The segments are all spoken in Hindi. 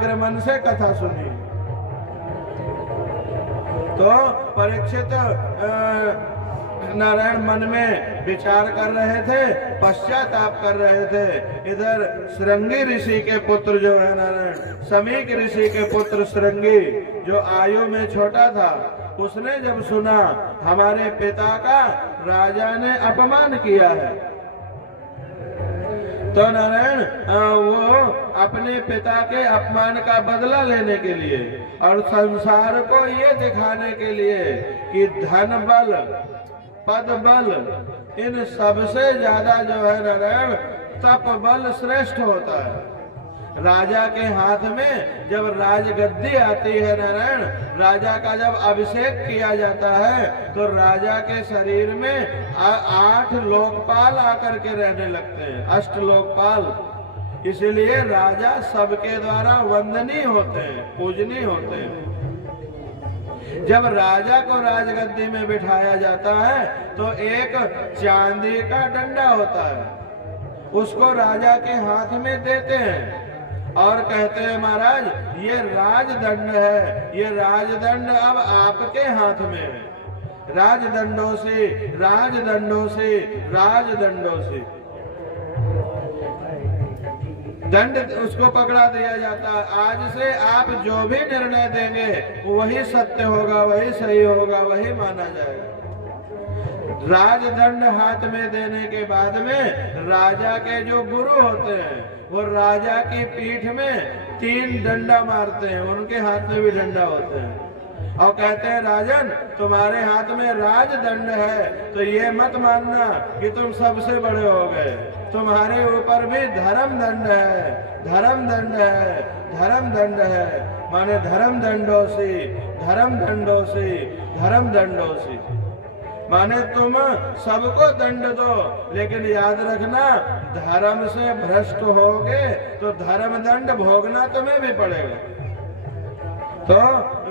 एकाग्र मन से कथा सुनी। तो परीक्षित नारायण मन में विचार कर रहे थे, पश्चाताप कर रहे थे। इधर श्रृंगी ऋषि के पुत्र जो है नारायण, समीक ऋषि के पुत्र श्रृंगी, जो आयु में छोटा था, उसने जब सुना हमारे पिता का राजा ने अपमान किया है, तो नारायण वो अपने पिता के अपमान का बदला लेने के लिए और संसार को ये दिखाने के लिए कि धन बल पद बल इन सबसे ज्यादा जो है नारायण तप बल श्रेष्ठ होता है। राजा के हाथ में जब राजगद्दी आती है नारायण, राजा का जब अभिषेक किया जाता है तो राजा के शरीर में 8 लोकपाल आकर के रहने लगते हैं, 8 लोकपाल। इसीलिए राजा सबके द्वारा वंदनीय होते हैं, पूजनीय होते हैं। जब राजा को राजगद्दी में बिठाया जाता है तो एक चांदी का डंडा होता है, उसको राजा के हाथ में देते हैं और कहते हैं महाराज ये राजदंड है, ये राजदंड अब आपके हाथ में है। राजदंडों से राजदंडों से राजदंडों से दंड उसको पकड़ा दिया जाता है। आज से आप जो भी निर्णय देंगे वही सत्य होगा, वही सही होगा, वही माना जाएगा। राजदंड हाथ में देने के बाद में राजा के जो गुरु होते हैं वो राजा की पीठ में 3 डंडा मारते हैं, उनके हाथ में भी डंडा होते हैं और कहते हैं राजन तुम्हारे हाथ में राजदंड है तो ये मत मानना कि तुम सबसे बड़े हो गए, तुम्हारे ऊपर भी धर्म दंड है, धर्म दंड है, धर्म दंड है। माने धर्म दंडों से धर्म दंडों से धर्म दंडों से, माने तुम सबको दंड दो लेकिन याद रखना धर्म से भ्रष्ट होगे तो धर्म दंड भोगना तुम्हें भी पड़ेगा। तो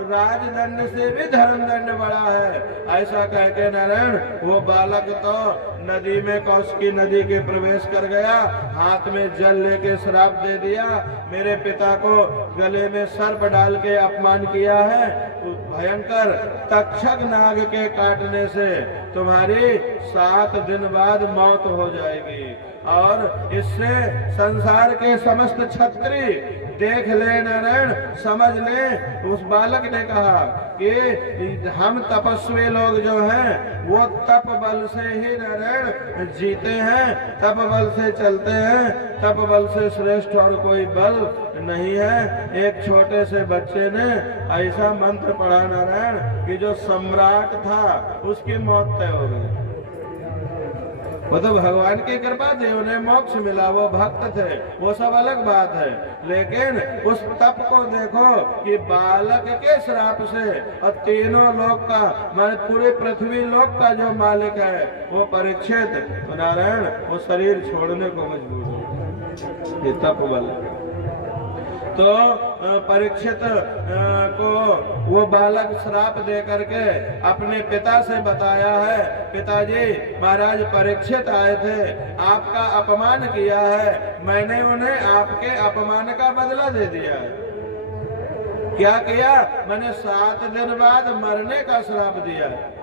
राजदंड से भी धर्मदंड बड़ा है, ऐसा कह के नारायण वो बालक तो नदी में कौशिकी नदी के प्रवेश कर गया, हाथ में जल लेके श्राप दे दिया, मेरे पिता को गले में सर्प डाल के अपमान किया है, भयंकर तक्षक नाग के काटने से तुम्हारी 7 दिन बाद मौत हो जाएगी। और इससे संसार के समस्त क्षत्रिय देख ले नारायण, समझ ले। उस बालक ने कहा कि हम तपस्वी लोग जो हैं वो तप बल से ही नारायण जीते हैं, तप बल से चलते हैं, तप बल से श्रेष्ठ और कोई बल नहीं है। एक छोटे से बच्चे ने ऐसा मंत्र पढ़ा नारायण कि जो सम्राट था उसकी मौत तय हो गई। वो तो भगवान की कृपा थी, उन्हें मोक्ष मिला, वो भक्त थे, वो सब अलग बात है। लेकिन उस तप को देखो कि बालक के श्राप से और तीनों लोक का मान पूरे पृथ्वी लोक का जो मालिक है वो परीक्षित नारायण वो शरीर छोड़ने को मजबूर हो, ये तप बल। तो परीक्षित को वो बालक श्राप दे करके अपने पिता से बताया है, पिताजी महाराज परीक्षित आए थे, आपका अपमान किया है, मैंने उन्हें आपके अपमान का बदला दे दिया है। क्या किया? मैंने 7 दिन बाद मरने का श्राप दिया है।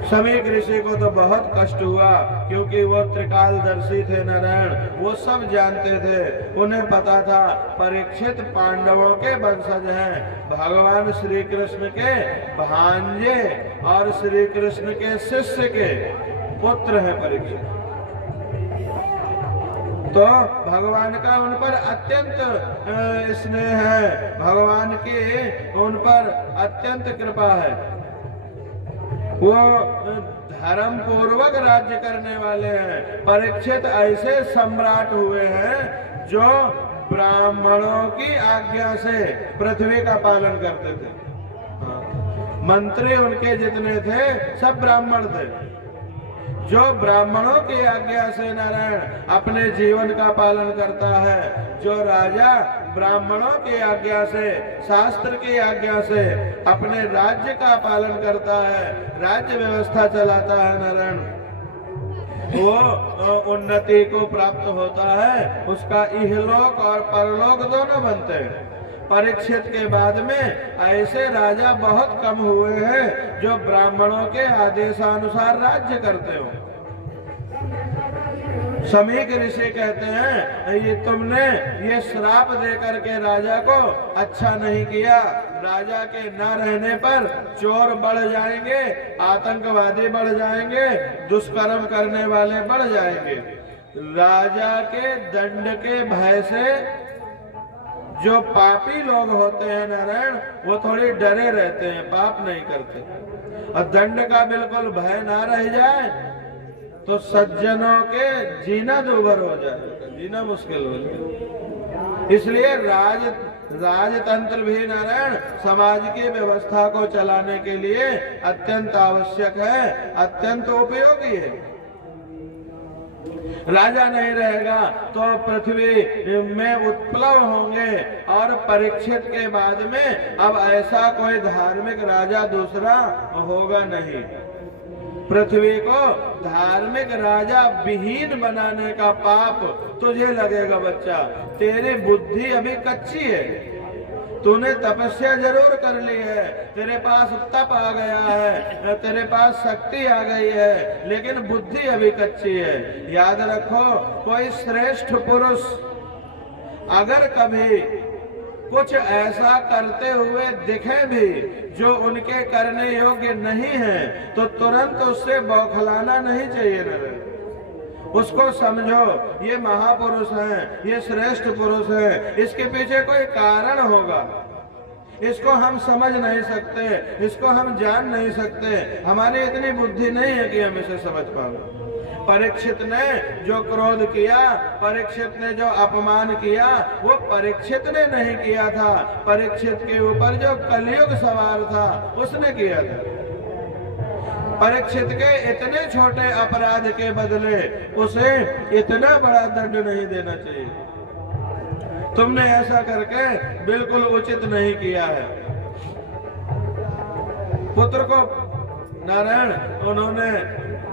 समीक ऋषि को तो बहुत कष्ट हुआ क्योंकि वो त्रिकालदर्शी थे नारायण, वो सब जानते थे, उन्हें पता था परीक्षित पांडवों के वंशज हैं, भगवान श्री कृष्ण के भांजे और श्री कृष्ण के शिष्य के पुत्र हैं परीक्षित। तो भगवान का उन पर अत्यंत स्नेह है, भगवान की उन पर अत्यंत कृपा है। वो धर्म पूर्वक राज्य करने वाले हैं। परीक्षित ऐसे सम्राट हुए हैं जो ब्राह्मणों की आज्ञा से पृथ्वी का पालन करते थे। मंत्री उनके जितने थे सब ब्राह्मण थे। जो ब्राह्मणों की आज्ञा से नारायण अपने जीवन का पालन करता है, जो राजा ब्राह्मणों की आज्ञा से, शास्त्र की आज्ञा से अपने राज्य का पालन करता है, राज्य व्यवस्था चलाता है नारायण, वो उन्नति को प्राप्त होता है, उसका इहलोक और परलोक दोनों बनते हैं। परीक्षित के बाद में ऐसे राजा बहुत कम हुए हैं जो ब्राह्मणों के आदेशानुसार राज्य करते हो। समीक ऋषि कहते हैं ये तुमने ये श्राप देकर के राजा को अच्छा नहीं किया। राजा के न रहने पर चोर बढ़ जाएंगे, आतंकवादी बढ़ जाएंगे, दुष्कर्म करने वाले बढ़ जाएंगे। राजा के दंड के भय से जो पापी लोग होते हैं नारायण, वो थोड़ी डरे रहते हैं, पाप नहीं करते। और दंड का बिल्कुल भय ना रह जाए तो सज्जनों के जीना दूभर हो जाए, जीना मुश्किल हो जाए। इसलिए राजतंत्र भी नारायण समाज की व्यवस्था को चलाने के लिए अत्यंत आवश्यक है, अत्यंत उपयोगी है। राजा नहीं रहेगा तो पृथ्वी में उत्प्लव होंगे। और परीक्षित के बाद में अब ऐसा कोई धार्मिक राजा दूसरा होगा नहीं। पृथ्वी को धार्मिक राजा विहीन बनाने का पाप तुझे लगेगा बच्चा। तेरी बुद्धि अभी कच्ची है, तूने तपस्या जरूर कर ली है, तेरे पास तप आ गया है, तेरे पास शक्ति आ गई है, लेकिन बुद्धि अभी कच्ची है। याद रखो, कोई श्रेष्ठ पुरुष अगर कभी कुछ ऐसा करते हुए दिखे भी जो उनके करने योग्य नहीं है तो तुरंत उससे बौखलाना नहीं चाहिए न। उसको समझो ये महापुरुष है, ये श्रेष्ठ पुरुष है, इसके पीछे कोई कारण होगा। इसको हम समझ नहीं सकते, इसको हम जान नहीं सकते, हमारी इतनी बुद्धि नहीं है कि हम इसे समझ पाए। परीक्षित ने जो क्रोध किया, परीक्षित ने जो अपमान किया, वो परीक्षित ने नहीं किया था, परीक्षित के ऊपर जो कलयुग सवार था उसने किया था। परीक्षित के इतने छोटे अपराध के बदले उसे इतना बड़ा दंड नहीं देना चाहिए। तुमने ऐसा करके बिल्कुल उचित नहीं किया है। पुत्र को नारायण उन्होंने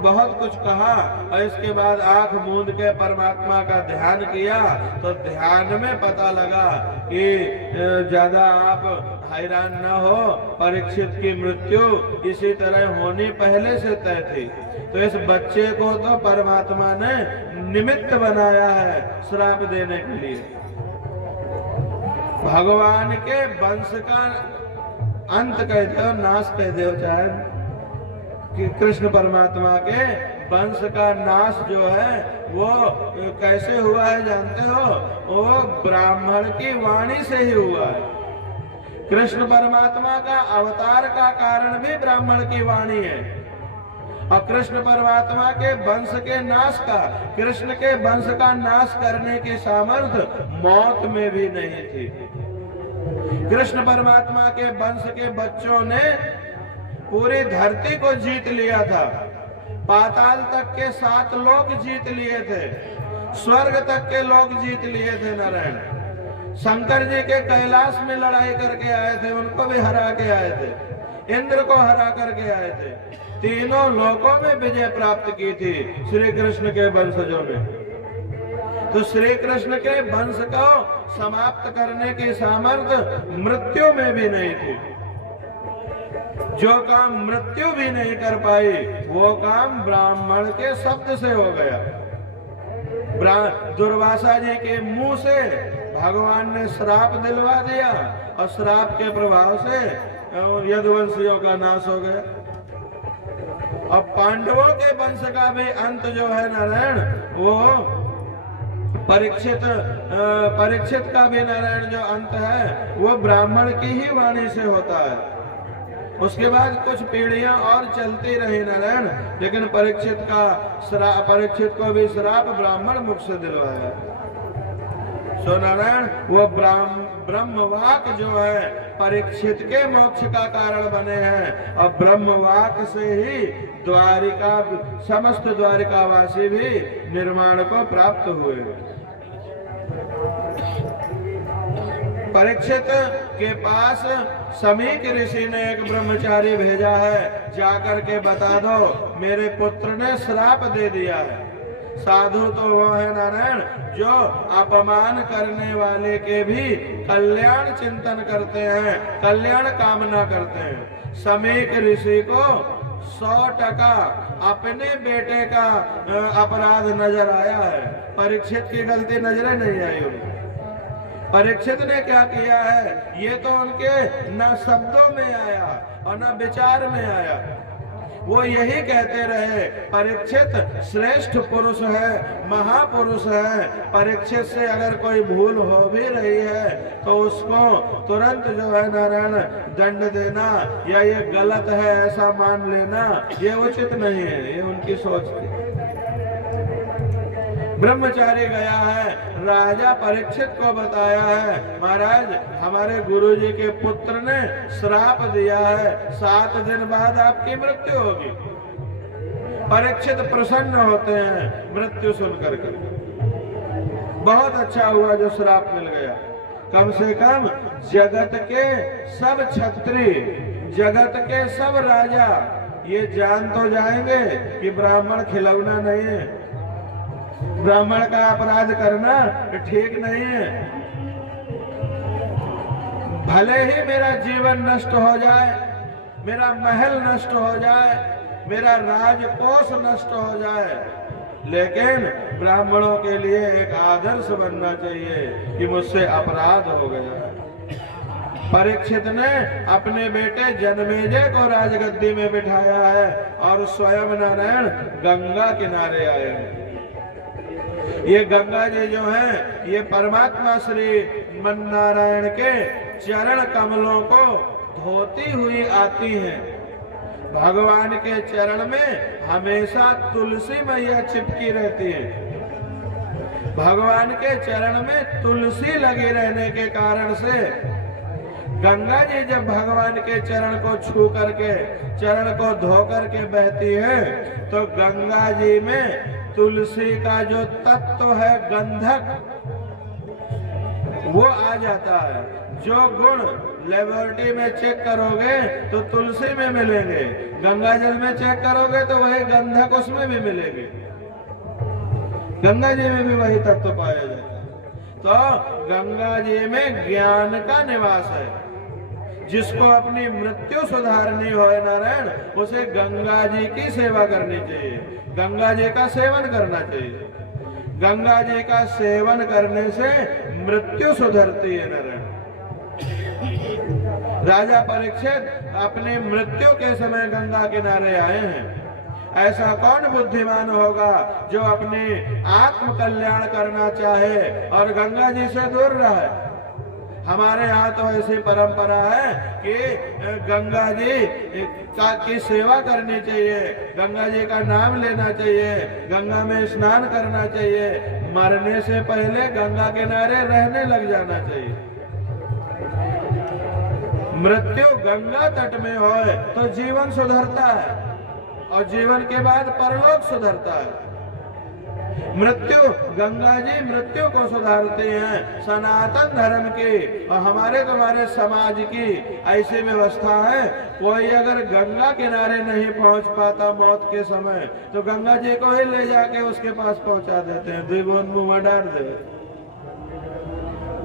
बहुत कुछ कहा और इसके बाद आंख मूंद के परमात्मा का ध्यान किया तो ध्यान में पता लगा कि ज्यादा आप हैरान न हो, परीक्षित की मृत्यु इसी तरह होनी पहले से तय थी। तो इस बच्चे को तो परमात्मा ने निमित्त बनाया है श्राप देने के लिए। भगवान के वंश का अंत कह दो, नाश कह दो, चाहे कि कृष्ण परमात्मा के वंश का नाश जो है वो कैसे हुआ है जानते हो? वो ब्राह्मण की वाणी से ही हुआ है। कृष्ण परमात्मा का अवतार का कारण भी ब्राह्मण की वाणी है। और कृष्ण परमात्मा के वंश के नाश का, कृष्ण के वंश का नाश करने की सामर्थ्य मौत में भी नहीं थी। कृष्ण परमात्मा के वंश के बच्चों ने पूरी धरती को जीत लिया था, पाताल तक के 7 लोक जीत लिए थे, स्वर्ग तक के लोग जीत लिए थे। नारायण शंकर जी के कैलाश में लड़ाई करके आए थे, उनको भी हरा के आए थे, इंद्र को हरा करके आए थे, तीनों लोकों में विजय प्राप्त की थी श्री कृष्ण के वंशजों ने। तो श्री कृष्ण के वंश को समाप्त करने की सामर्थ्य मृत्यु में भी नहीं थी। जो काम मृत्यु भी नहीं कर पाई वो काम ब्राह्मण के शब्द से हो गया। दुर्वासा जी के मुंह से भगवान ने श्राप दिलवा दिया और श्राप के प्रभाव से यदुवंशियों का नाश हो गया। अब पांडवों के वंश का भी अंत जो है नारायण, वो परीक्षित का भी नारायण जो अंत है वो ब्राह्मण की ही वाणी से होता है। उसके बाद कुछ पीढ़ियां और चलती रही नारायण, लेकिन परीक्षित को भी श्राप ब्राह्मण मुख से दिलवाया। सो नारायण वो ब्रह्मवाक जो है परीक्षित के मोक्ष का कारण बने हैं और ब्रह्मवाक से ही समस्त द्वारिकावासी भी निर्माण को प्राप्त हुए। परीक्षित के पास समीक ऋषि ने एक ब्रह्मचारी भेजा है, जाकर के बता दो मेरे पुत्र ने श्राप दे दिया है। साधु तो वो है नारायण जो अपमान करने वाले के भी कल्याण चिंतन करते हैं, कल्याण कामना करते हैं। समीक ऋषि को 100% अपने बेटे का अपराध नजर आया है, परीक्षित की गलती नजर नहीं आई उनको। परीक्षित ने क्या किया है ये तो उनके न शब्दों में आया और न विचार में आया। वो यही कहते रहे परीक्षित श्रेष्ठ पुरुष है, महापुरुष है, परीक्षित से अगर कोई भूल हो भी रही है तो उसको तुरंत जो है नारायण दंड देना या ये गलत है ऐसा मान लेना ये उचित नहीं है। ये उनकी सोच थी। ब्रह्मचारी गया है, राजा परीक्षित को बताया है महाराज हमारे गुरुजी के पुत्र ने श्राप दिया है, 7 दिन बाद आपकी मृत्यु होगी। परीक्षित प्रसन्न होते हैं मृत्यु सुनकर के, बहुत अच्छा हुआ जो श्राप मिल गया। कम से कम जगत के सब क्षत्रिय, जगत के सब राजा ये जान तो जाएंगे कि ब्राह्मण खिलौना नहीं है, ब्राह्मण का अपराध करना ठीक नहीं है। भले ही मेरा जीवन नष्ट हो जाए, मेरा महल नष्ट हो जाए, मेरा राजकोष नष्ट हो जाए, लेकिन ब्राह्मणों के लिए एक आदर्श बनना चाहिए कि मुझसे अपराध हो गया। परीक्षित ने अपने बेटे जनमेजय को राजगद्दी में बिठाया है और स्वयं नारायण गंगा किनारे आए हैं। ये गंगा जी जो हैं ये परमात्मा श्री मन नारायण के चरण कमलों को धोती हुई आती हैं। भगवान के चरण में हमेशा तुलसी मैया चिपकी रहती है। भगवान के चरण में तुलसी लगी रहने के कारण से गंगा जी जब भगवान के चरण को छू करके, चरण को धो करके बहती है तो गंगा जी में तुलसी का जो तत्व है गंधक वो आ जाता है। जो गुण लेबोरेटरी में चेक करोगे तो तुलसी में मिलेंगे, गंगा जल में चेक करोगे तो वही गंधक उसमें भी मिलेंगे, गंगा जी में भी वही तत्व पाया जाता है। तो गंगा जी में ज्ञान का निवास है। जिसको अपनी मृत्यु सुधारनी हो नारायण उसे गंगा जी की सेवा करनी चाहिए, गंगा जी का सेवन करना चाहिए। गंगा जी का सेवन करने से मृत्यु सुधरती है नारायण। राजा परीक्षित अपनी मृत्यु के समय गंगा किनारे आए हैं। ऐसा कौन बुद्धिमान होगा जो अपनी आत्म कल्याण करना चाहे और गंगा जी से दूर रहे। हमारे यहाँ तो ऐसी परंपरा है कि गंगा जी की सेवा करनी चाहिए, गंगा जी का नाम लेना चाहिए, गंगा में स्नान करना चाहिए, मरने से पहले गंगा किनारे रहने लग जाना चाहिए। मृत्यु गंगा तट में हो तो जीवन सुधरता है और जीवन के बाद परलोक सुधरता है। मृत्यु गंगा जी मृत्यु को सुधारते हैं। सनातन धर्म की और हमारे तुम्हारे समाज की ऐसी व्यवस्था है, कोई अगर गंगा किनारे नहीं पहुंच पाता मौत के समय तो गंगा जी को ही ले जाके उसके पास पहुंचा देते हैं, 2 बूंद मुंह में डाल दे,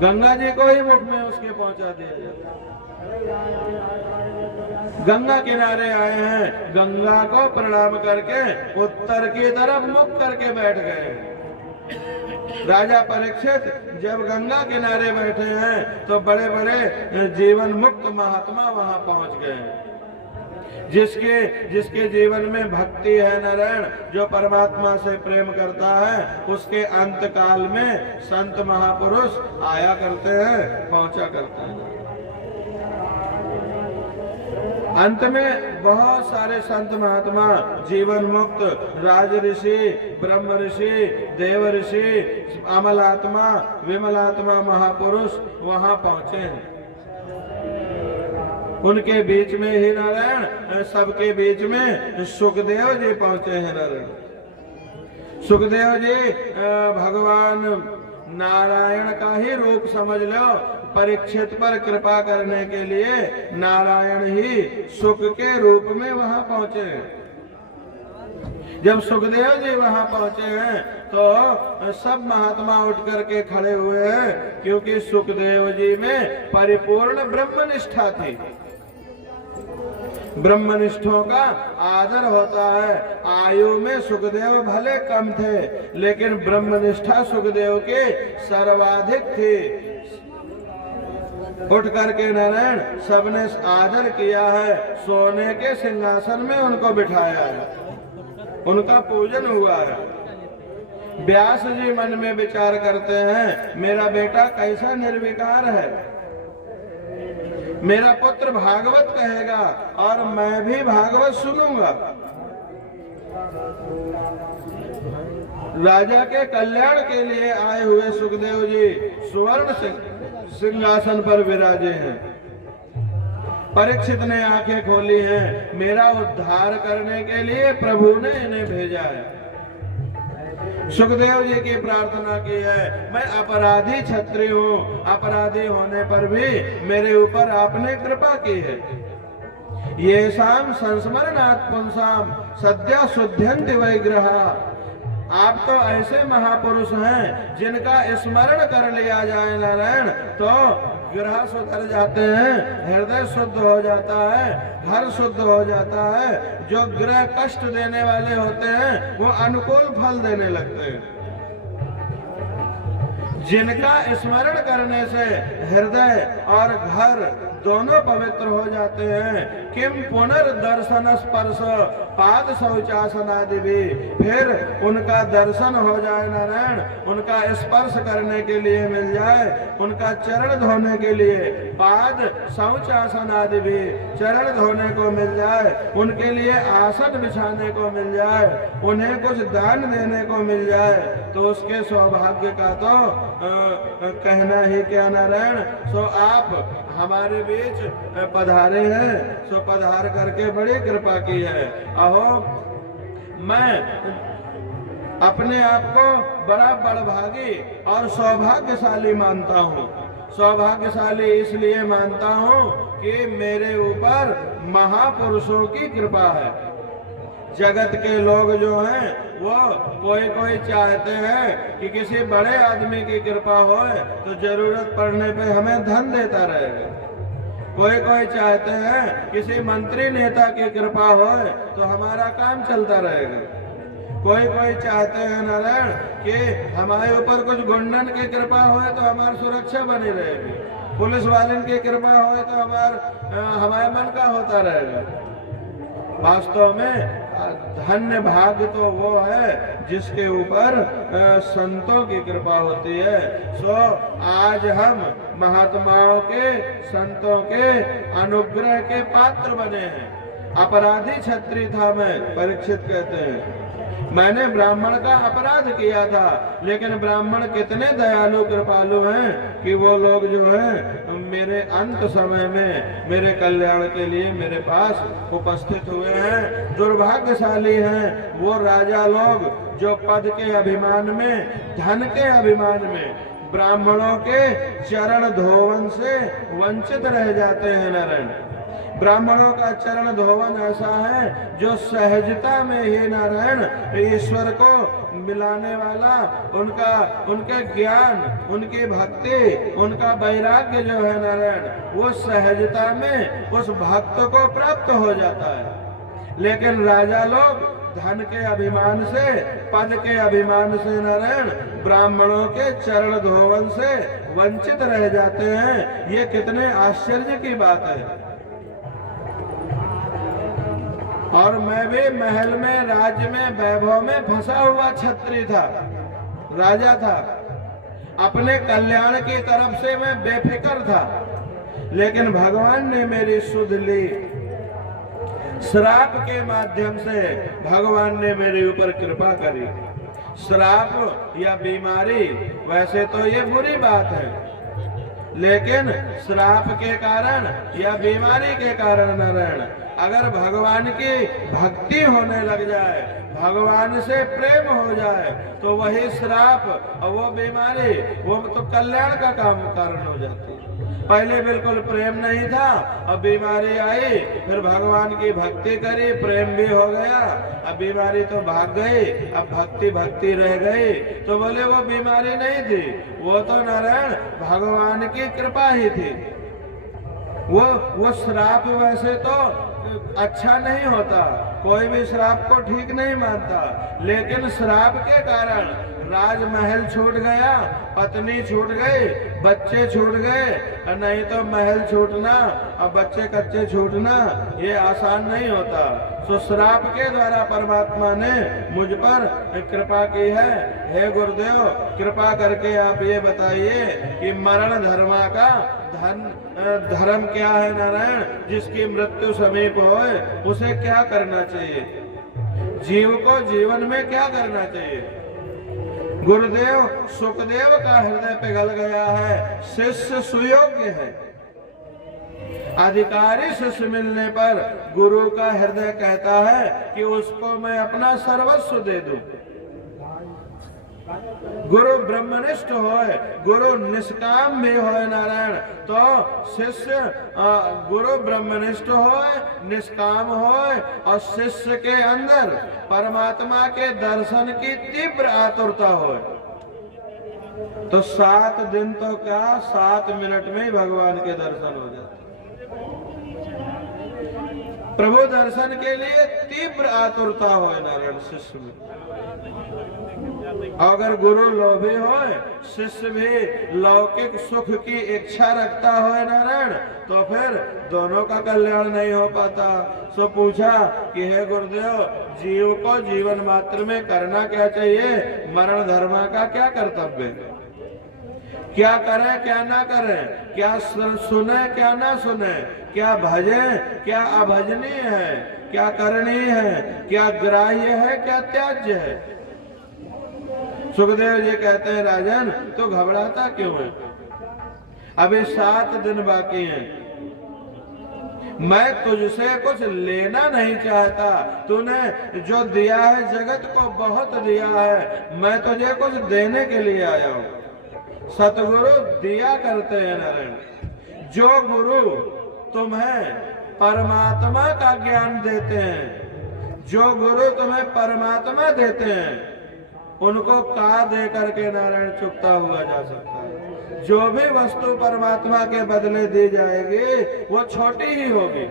गंगा जी को ही मुख में उसके पहुंचा दिया जाता है। गंगा किनारे आए हैं, गंगा को प्रणाम करके उत्तर की तरफ मुख करके बैठ गए। राजा परीक्षित जब गंगा किनारे बैठे हैं तो बड़े बड़े जीवन मुक्त महात्मा वहां पहुंच गए। जिसके जीवन में भक्ति है नारायण, जो परमात्मा से प्रेम करता है, उसके अंत काल में संत महापुरुष आया करते हैं, पहुंचा करते हैं। अंत में बहुत सारे संत महात्मा जीवन मुक्त, राज ऋषि, ब्रह्म ऋषि, देव ऋषि, अमलात्मा, विमलात्मा महापुरुष वहां पहुंचे हैं। उनके बीच में ही नारायण, सबके बीच में सुखदेव जी पहुंचे हैं नारायण। सुखदेव जी भगवान नारायण का ही रूप समझ लो, परीक्षित पर कृपा करने के लिए नारायण ही सुख के रूप में वहां पहुंचे। जब सुखदेव जी वहां पहुंचे हैं तो सब महात्मा उठ करके खड़े हुए हैं, क्योंकि सुखदेव जी में परिपूर्ण ब्रह्मनिष्ठा थी। ब्रह्मनिष्ठों का आदर होता है। आयु में सुखदेव भले कम थे, लेकिन ब्रह्मनिष्ठा सुखदेव के सर्वाधिक थी। उठ करके नारायण सबने आदर किया है, सोने के सिंहासन में उनको बिठाया है, उनका पूजन हुआ है। व्यास जी मन में विचार करते हैं, मेरा बेटा कैसा निर्विकार है, मेरा पुत्र भागवत कहेगा और मैं भी भागवत सुनूंगा। राजा के कल्याण के लिए आए हुए सुखदेव जी सुवर्ण सिंहासन पर विराजे हैं। परीक्षित ने आंखें खोली हैं, मेरा उद्धार करने के लिए प्रभु ने इन्हें भेजा है। सुखदेव जी की प्रार्थना की है, मैं अपराधी क्षत्रिय हूँ, अपराधी होने पर भी मेरे ऊपर आपने कृपा की है। ये शाम संस्मरणात् पुंसाम सद्या शुद्ध्यन्ति वैग्रहा। आप तो ऐसे महापुरुष हैं जिनका स्मरण कर लिया जाए नारायण तो ग्रह सुधर जाते हैं, हृदय शुद्ध हो जाता है, घर शुद्ध हो जाता है। जो ग्रह कष्ट देने वाले होते हैं वो अनुकूल फल देने लगते हैं। जिनका स्मरण करने से हृदय और घर दोनों पवित्र हो जाते हैं। किम पुनर्दर्शन स्पर्श पाद शौचासन आदि भी, फिर उनका दर्शन हो जाए नारायण, उनका स्पर्श करने के लिए मिल जाए, उनका चरण धोने के लिए पाद शौचासन आदि भी चरण धोने को मिल जाए, उनके लिए आसन बिछाने को मिल जाए, उन्हें कुछ दान देने को मिल जाए, तो उसके सौभाग्य का तो कहना ही क्या नारायण। सो आप हमारे बीच पधारे हैं, सो पधार करके बड़ी कृपा की है। अहो मैं अपने आप को बड़ा बड़भागी और सौभाग्यशाली मानता हूँ। सौभाग्यशाली इसलिए मानता हूँ कि मेरे ऊपर महापुरुषों की कृपा है। जगत के लोग जो हैं वो कोई चाहते हैं कि किसी बड़े आदमी की कृपा होए तो जरूरत पड़ने पे हमें धन देता रहेगा। कोई चाहते हैं किसी मंत्री नेता की कृपा होए तो हमारा काम चलता रहेगा। कोई चाहते हैं नारायण कि हमारे ऊपर कुछ गुंडन की कृपा होए तो हमारी सुरक्षा बनी रहेगी, पुलिस वाले की कृपा होए तो हमारे मन का होता रहेगा। वास्तव में धन्य भाग्य तो वो है जिसके ऊपर संतों की कृपा होती है। सो आज हम महात्माओं के संतों के अनुग्रह के पात्र बने हैं। अपराधी क्षत्रिय था मैं, परीक्षित कहते हैं। मैंने ब्राह्मण का अपराध किया था, लेकिन ब्राह्मण कितने दयालु कृपालु हैं कि वो लोग जो हैं मेरे अंत समय में मेरे कल्याण के लिए मेरे पास उपस्थित हुए हैं। दुर्भाग्यशाली हैं वो राजा लोग जो पद के अभिमान में, धन के अभिमान में ब्राह्मणों के चरण धोवन से वंचित रह जाते हैं नारायण। ब्राह्मणों का चरण धोवन ऐसा है जो सहजता में ही नारायण ईश्वर को मिलाने वाला, उनके ज्ञान, उनकी भक्ति, उनका वैराग्य जो है नारायण वो सहजता में उस भक्त को प्राप्त हो जाता है। लेकिन राजा लोग धन के अभिमान से, पद के अभिमान से नारायण ब्राह्मणों के चरण धोवन से वंचित रह जाते हैं। ये कितने आश्चर्य की बात है। और मैं भी महल में, राज्य में, वैभव में फंसा हुआ क्षत्रिय था, राजा था। अपने कल्याण की तरफ से मैं बेफिक्र था, लेकिन भगवान ने मेरी सुध ली। श्राप के माध्यम से भगवान ने मेरे ऊपर कृपा करी। श्राप या बीमारी वैसे तो ये बुरी बात है, लेकिन श्राप के कारण या बीमारी के कारण नारायण अगर भगवान की भक्ति होने लग जाए, भगवान से प्रेम हो जाए, तो वही श्राप और वो बीमारी वो तो कल्याण का कारण हो जाती है। पहले बिल्कुल प्रेम नहीं था, अब बीमारी आई, फिर भगवान की भक्ति करी, प्रेम भी हो गया, अब बीमारी तो भाग गई, अब भक्ति रह गई। तो बोले वो बीमारी नहीं थी, वो तो नारायण भगवान की कृपा ही थी। वो श्राप वैसे तो अच्छा नहीं होता, कोई भी श्राप को ठीक नहीं मानता, लेकिन श्राप के कारण राजमहल छूट गया, पत्नी छूट गई, बच्चे छूट गए, नहीं तो महल छूटना और बच्चे कच्चे छूटना ये आसान नहीं होता। तो श्राप के द्वारा परमात्मा ने मुझ पर कृपा की है। हे गुरुदेव, कृपा करके आप ये बताइए कि मरण धर्मा का धर्म क्या है नारायण? जिसकी मृत्यु समीप हो उसे क्या करना चाहिए? जीव को जीवन में क्या करना चाहिए? गुरुदेव सुखदेव का हृदय पिघल गया है, शिष्य सुयोग्य है। अधिकारी शिष्य मिलने पर गुरु का हृदय कहता है कि उसको मैं अपना सर्वस्व दे दूं। गुरु ब्रह्मनिष्ठ होए, गुरु निष्काम भी होए नारायण, तो शिष्य गुरु ब्रह्मनिष्ठ होए, निष्काम होए और शिष्य के अंदर परमात्मा के दर्शन की तीव्र आतुरता होए, तो 7 दिन तो क्या 7 मिनट में ही भगवान के दर्शन हो जाते। प्रभु दर्शन के लिए तीव्र आतुरता हो नारायण शिष्य में। अगर गुरु लोभी हो, शिष्य भी लौकिक सुख की इच्छा रखता हो नारायण, तो फिर दोनों का कल्याण नहीं हो पाता। सो पूछा कि हे गुरुदेव, जीव को जीवन मात्र में करना क्या चाहिए? मरण धर्मा का क्या कर्तव्य? क्या करें क्या ना करें? क्या सुने क्या ना सुने? क्या भजे क्या अभजनीय है? क्या करणीय है? क्या ग्राह्य है क्या त्याज्य है? सुखदेव जी कहते हैं राजन, तो घबराता क्यों है? अभी 7 दिन बाकी हैं। मैं तुझसे कुछ लेना नहीं चाहता, तूने जो दिया है जगत को बहुत दिया है, मैं तुझे कुछ देने के लिए आया हूं। सतगुरु दिया करते हैं नारायण। जो गुरु तुम्हें परमात्मा का ज्ञान देते हैं, जो गुरु तुम्हें परमात्मा देते हैं, उनको का दे करके नारायण चुकता हुआ जा सकता है। जो भी वस्तु परमात्मा के बदले दी जाएगी वो छोटी ही होगी।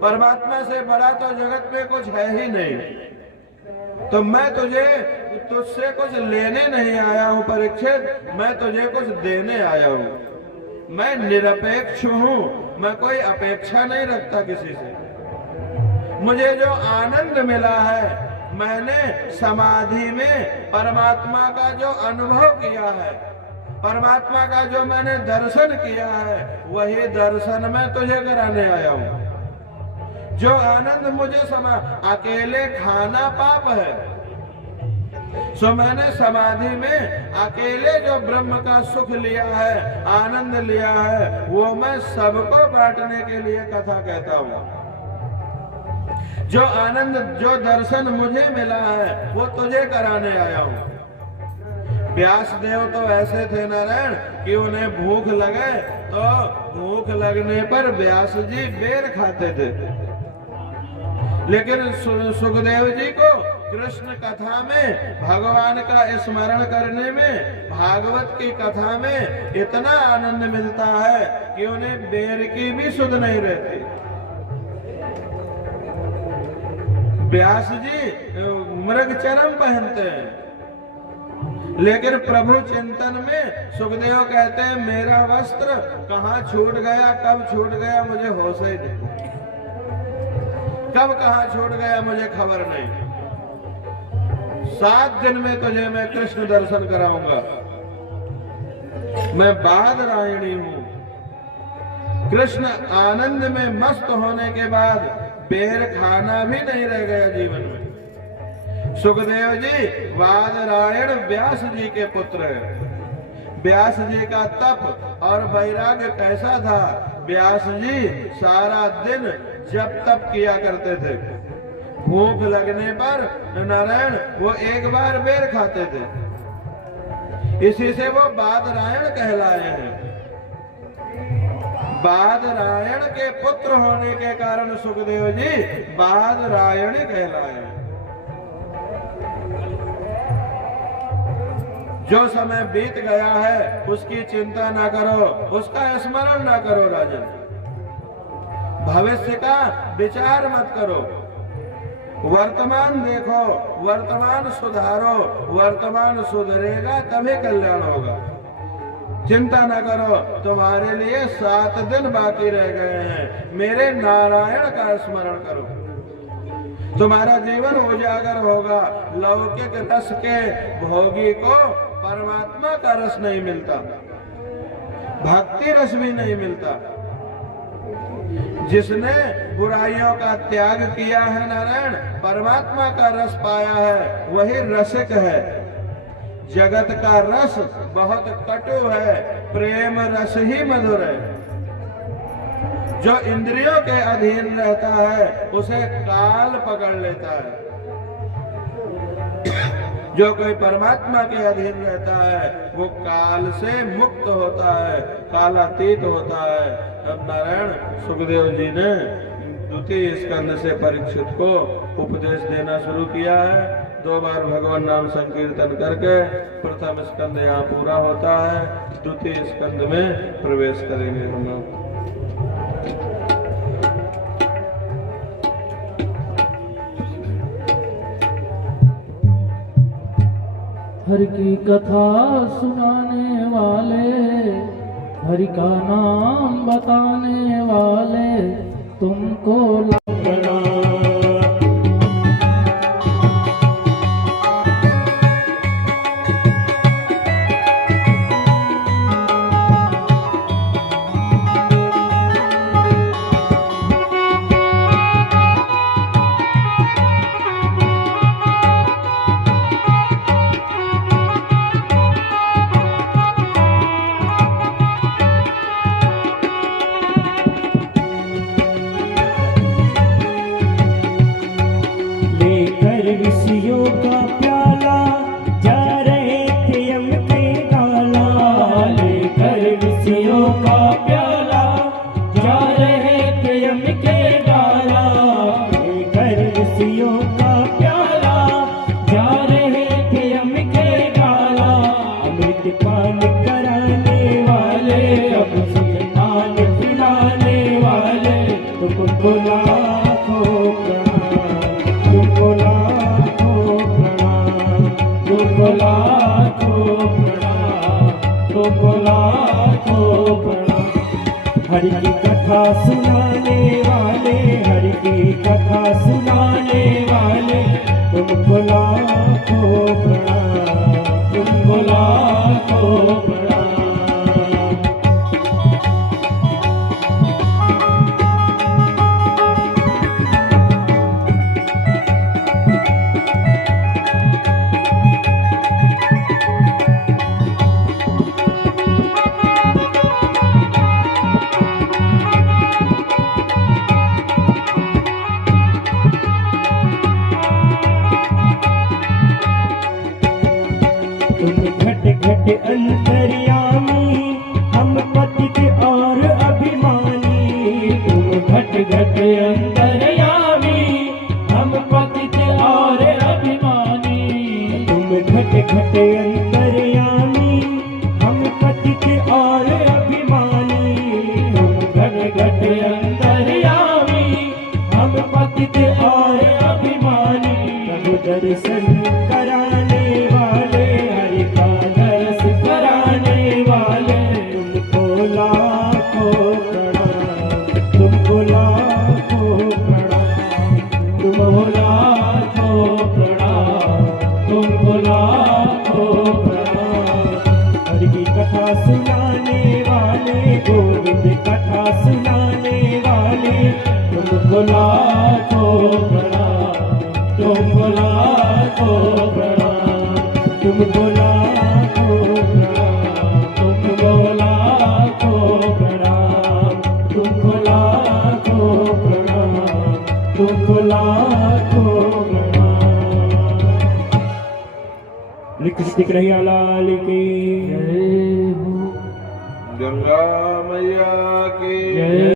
परमात्मा से बड़ा तो जगत में कुछ है ही नहीं। तो मैं तुझसे कुछ लेने नहीं आया हूं परीक्षित, मैं तुझे कुछ देने आया हूं। मैं निरपेक्ष हूं, मैं कोई अपेक्षा नहीं रखता किसी से। मुझे जो आनंद मिला है, मैंने समाधि में परमात्मा का जो अनुभव किया है, परमात्मा का जो मैंने दर्शन किया है, वही दर्शन मैं तुझे कराने आया हूं। जो आनंद मुझे अकेले खाना पाप है, सो मैंने समाधि में अकेले जो ब्रह्म का सुख लिया है, आनंद लिया है, वो मैं सबको बांटने के लिए कथा कहता हूं। जो आनंद जो दर्शन मुझे मिला है वो तुझे कराने आया हूं। व्यास देव तो ऐसे थे नारायण कि उन्हें भूख लगे तो भूख लगने पर व्यास जी बेर खाते थे, लेकिन सुखदेव जी को कृष्ण कथा में भगवान का स्मरण करने में, भागवत की कथा में इतना आनंद मिलता है कि उन्हें बेर की भी सुध नहीं रहती। व्यास जी मृग चरम पहनते हैं, लेकिन प्रभु चिंतन में सुखदेव कहते हैं मेरा वस्त्र कहाँ छूट गया, कब छूट गया मुझे होश ही नहीं, कब कहाँ छूट गया मुझे खबर नहीं। 7 दिन में तुझे मैं कृष्ण दर्शन कराऊंगा। मैं बादरायणी हूं। कृष्ण आनंद में मस्त होने के बाद बेर खाना भी नहीं रह गया जीवन में। सुखदेव जी बादरायण व्यास जी के पुत्र हैं। व्यास जी का तप और वैराग्य कैसा था? व्यास जी सारा दिन जप तप किया करते थे। भूख लगने पर नारायण वो एक बार बेर खाते थे, इसी से वो बादरायण कहलाए हैं। बादरायण के पुत्र होने के कारण सुखदेव जी बादरायणी कहलाए। जो समय बीत गया है उसकी चिंता ना करो, उसका स्मरण ना करो राजन। भविष्य का विचार मत करो, वर्तमान देखो, वर्तमान सुधारो, वर्तमान सुधरेगा तभी कल्याण होगा। चिंता न करो, तुम्हारे लिए 7 दिन बाकी रह गए हैं। मेरे नारायण का स्मरण करो, तुम्हारा जीवन उजागर होगा। लौकिक रस के भोगी को परमात्मा का रस नहीं मिलता, भक्ति रस भी नहीं मिलता। जिसने बुराइयों का त्याग किया है नारायण, परमात्मा का रस पाया है, वही रसिक है। जगत का रस बहुत कटु है, प्रेम रस ही मधुर है। जो इंद्रियों के अधीन रहता है उसे काल पकड़ लेता है। जो कोई परमात्मा के अधीन रहता है वो काल से मुक्त होता है, कालातीत होता है। अब नारायण सुखदेव जी ने द्वितीय स्कंद से परीक्षित को उपदेश देना शुरू किया है। 2 बार भगवान नाम संकीर्तन करके प्रथम स्कंद यहाँ पूरा होता है, द्वितीय स्कंद में प्रवेश करेंगे हम लोग। हरि की कथा सुनाने वाले, हरि का नाम बताने वाले, तुमको लगना। हरि की कथा सुनाने वाले, हरि की कथा सुनाने वाले, तुमको लाखों प्रणाम, तुमको लाखों प्रणाम। अंतर्यामी हम पतित और अभिमानी, तुम घट घट अंतर्यामी हम पतित और अभिमानी, तुम घट घट अंतर्यामी हम पतित और अभिमानी, तुम घट घट अंतर्यामी हम पतित और अभिमानी। प्रभु दर्शन कराने वाले, हरि का दर्श कराने वाले, तुमको लाखों प्रणाम, तुमको लाखों प्रणाम, तुमको लाखों प्रणाम, तुमको लाखों प्रणाम। हरि की कथा सुनाने वाले, गोविंद कथा सुनाने वाले, तुमको लाखों प्रणाम, तुमको लाखों प्रणाम, तुमको लाखों प्रणाम, तुमको लाखों प्रणाम, तुमको लाखों प्रणाम, तुमको लाखों प्रणाम। लिख रही लाल की जय हो। गंगा मैया की जय।